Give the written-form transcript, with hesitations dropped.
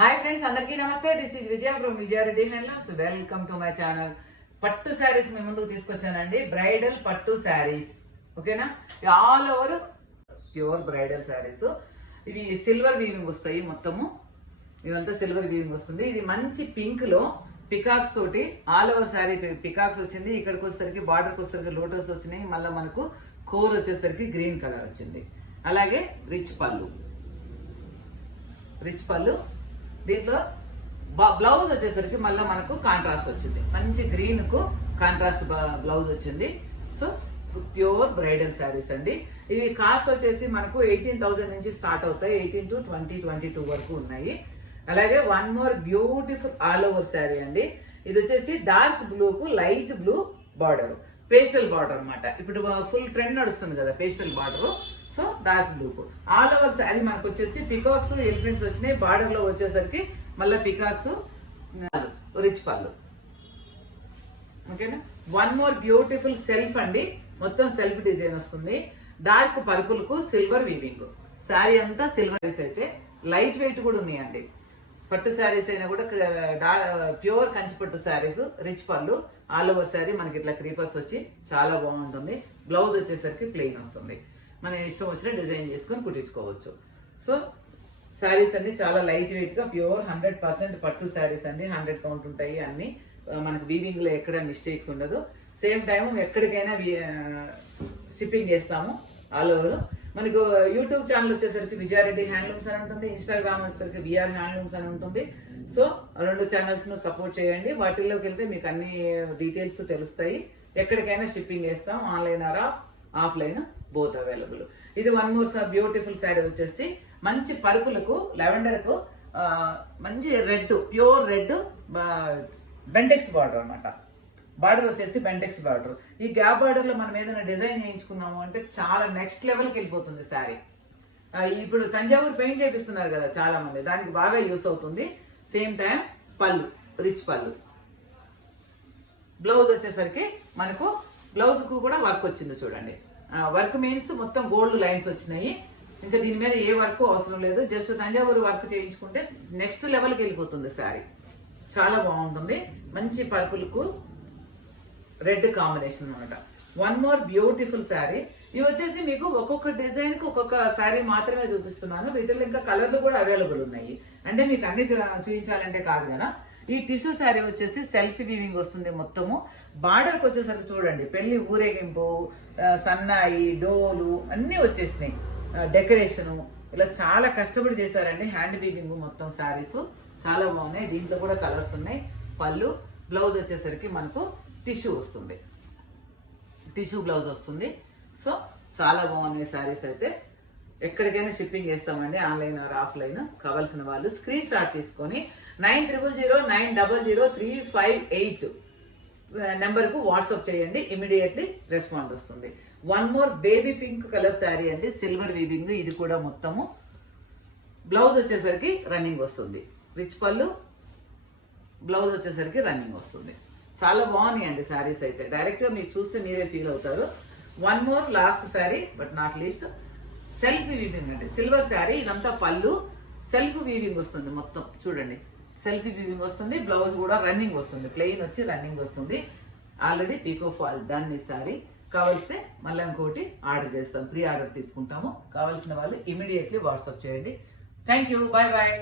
Hi friends, అందరికీ నమస్తే. This is Vijaya from Vijaya Reddy handlooms. Welcome to my channel. పట్టు శారీస్ మీ ముందుకు తీసుకొచ్చానండి. బ్రైడల్ పట్టు శారీస్, ఓకేనా? All over pure bridal saris. ఇవి సిల్వర్ వీవింగ్ వస్తాయి. మొత్తము ఇదంతా సిల్వర్ వీవింగ్ వస్తుంది. ఇది మంచి పింక్ లో పికాక్స్ తోటి ఆల్ ఓవర్ శారీ పికాక్స్ వచ్చింది. ఇక్కడికి వచ్చేసరికి బార్డర్కి వచ్చేసరికి లోటస్ వచ్చినాయి. మళ్ళీ మనకు కోర్ వచ్చేసరికి గ్రీన్ కలర్ వచ్చింది. అలాగే రిచ్ పళ్ళు. దీంట్లో బ్లౌజ్ వచ్చేసరికి మళ్ళీ మనకు కాంట్రాస్ట్ వచ్చింది. మంచి గ్రీన్ కు కాంట్రాస్ట్ బ్లౌజ్ వచ్చింది. సో ప్యూర్ బ్రైడల్ శారీస్ అండి. ఇవి కాస్ట్ వచ్చేసి మనకు 18,000 నుంచి స్టార్ట్ అవుతాయి. 18 to 2022 వరకు ఉన్నాయి. అలాగే one more beautiful all over sari అండి. ఇది వచ్చేసి డార్క్ బ్లూ కు light blue border, pastel border అనమాట. ఇప్పుడు ఫుల్ ట్రెండ్ నడుస్తుంది కదా pastel border. So dark blue కు ఆల్ ఓవర్ శారీ మనకు వచ్చేసి పికాక్స్ ఎలిఫెంట్స్ వచ్చినాయి. బార్డర్ లో వచ్చేసరికి మళ్ళీ పికాక్స్, రిచ్ పళ్ళు, ఓకేనా? వన్ మోర్ బ్యూటిఫుల్ సెల్ఫ్ అండి. మొత్తం సెల్ఫ్ డిజైన్ వస్తుంది. డార్క్ పర్పుల్ కు సిల్వర్ వీవింగ్. శారీ అంతా సిల్వర్ అయితే లైట్ వెయిట్ కూడా ఉన్నాయండి. పట్టు శారీస్ అయినా కూడా ప్యూర్ కంచి పట్టు శారీస్, రిచ్ పళ్ళు, ఆల్ ఓవర్ శారీ మనకి ఇట్లా క్రీపర్స్ వచ్చి చాలా బాగుంటుంది. బ్లౌజ్ వచ్చేసరికి ప్లెయిన్ వస్తుంది. మన ఇష్టం వచ్చిన డిజైన్ చేసుకొని కుట్టించుకోవచ్చు. సో శారీస్ అన్ని చాలా లైట్ వెయిట్ గా ప్యూర్ 100% పట్టు శారీస్ అండి. 100 కౌంట్ ఉంటాయి. అన్ని మనకు వీవింగ్ లో ఎక్కడ మిస్టేక్స్ ఉండదు. సేమ్ టైం ఎక్కడికైనా షిప్పింగ్ చేస్తాము ఆల్ ఓవర్. మనకు యూట్యూబ్ ఛానల్ వచ్చేసరికి విజయారెడ్డి హ్యాండ్లూమ్స్ అని ఉంటుంది. ఇన్స్టాగ్రామ్ వచ్చేసరికి విఆర్ హ్యాండ్లూమ్స్ అని ఉంటుంది. సో 2 ఛానల్స్ ను సపోర్ట్ చేయండి. వాటిల్లోకి వెళ్తే మీకు అన్ని డీటెయిల్స్ తెలుస్తాయి. ఎక్కడికైనా షిప్పింగ్ చేస్తాం. Online or offline both available. ఇది వన్ మోర్ బ్యూటిఫుల్ శారీ వచ్చేసి మంచి పరుపులకు లెవెండర్ కు మంచి red, pure red Bentex border అనమాట. బార్డర్ వచ్చేసి బెంటెక్స్ బార్డర్. ఈ గ్యాప్ బార్డర్ లో మనం ఏదైనా డిజైన్ చేయించుకున్నాము అంటే చాలా నెక్స్ట్ లెవెల్కి వెళ్ళిపోతుంది శారీ. ఇప్పుడు తంజావూరు పెయింట్ చేపిస్తున్నారు కదా చాలా మంది, దానికి బాగా యూస్ అవుతుంది. సేమ్ టైం పళ్ళు, రిచ్ పళ్ళు. బ్లౌజ్ వచ్చేసరికి మనకు బ్లౌజ్ కు కూడా వర్క్ వచ్చింది చూడండి. వర్క్ మీన్స్ మొత్తం గోల్డ్ లైన్స్ వచ్చినాయి. ఇంకా దీని మీద ఏ వర్క్ అవసరం లేదు. జస్ట్ తంజావూరు వర్క్ చేయించుకుంటే నెక్స్ట్ లెవెల్కి వెళ్ళిపోతుంది శారీ. చాలా బాగుంటుంది. మంచి పర్పుల్ కు రెడ్ కాంబినేషన్ అనమాట. One more beautiful sari. ఇవి వచ్చేసి మీకు ఒక్కొక్క డిజైన్ కి ఒక్కొక్క శారీ మాత్రమే చూపిస్తున్నాను. వీటిలో ఇంకా కలర్లు కూడా అవైలబుల్ ఉన్నాయి. అంటే మీకు అన్ని చూపించాలంటే కాదు కదా. ఈ టిష్యూ శారీ వచ్చేసి సెల్ఫ్ వీవింగ్ వస్తుంది. మొత్తము బార్డర్కి వచ్చేసరికి చూడండి పెళ్లి ఊరేగింపు, సన్నాయి, డోలు అన్ని వచ్చేసినాయి. డెకరేషను ఇలా చాలా కష్టపడి చేశారండి. హ్యాండ్ వీవింగ్ మొత్తం శారీస్ చాలా బాగున్నాయి. దీంట్లో కూడా కలర్స్ ఉన్నాయి. పళ్ళు, బ్లౌజ్ వచ్చేసరికి మనకు టిష్యూ వస్తుంది. టిష్యూ బ్లౌజ్ వస్తుంది. సో చాలా బాగున్నాయి శారీస్. అయితే ఎక్కడికైనా షిప్పింగ్ చేస్తామండి, ఆన్లైన్ ఆర్ ఆఫ్లైన్. కావాల్సిన వాళ్ళు స్క్రీన్ షాట్ తీసుకొని 9009000358 నెంబర్ కు వాట్సాప్ చేయండి. ఇమీడియట్లీ రెస్పాండ్ వస్తుంది. One more baby pink colour sari అండి, సిల్వర్ వీవింగ్. ఇది కూడా మొత్తము బ్లౌజ్ వచ్చేసరికి రన్నింగ్ వస్తుంది. రిచ్ పళ్ళు, బ్లౌజ్ వచ్చేసరికి రన్నింగ్ వస్తుంది. చాలా బాగున్నాయండి శారీస్. అయితే డైరెక్ట్ గా మీరు చూస్తే మీరే ఫీల్ అవుతారు. One more last sari but not least self weaving అండి. సిల్వర్ శారీ. ఇదంతా పళ్ళు, సెల్ఫ్ వీవింగ్ వస్తుంది. మొత్తం చూడండి సెల్ఫ్ వీవింగ్ వస్తుంది. బ్లౌజ్ కూడా రన్నింగ్ వస్తుంది. ప్లెయిన్ వచ్చి రన్నింగ్ వస్తుంది. ఆల్రెడీ పీకో ఫాల్ డన్ ఈ శారీ. కావలిస్తే మళ్ళీ ఇంకోటి ఆర్డర్ చేస్తాం. ప్రీ ఆర్డర్ తీసుకుంటాము. కావాల్సిన వాళ్ళు ఇమీడియట్లీ వాట్సాప్ చేయండి. Thank you. Bye bye.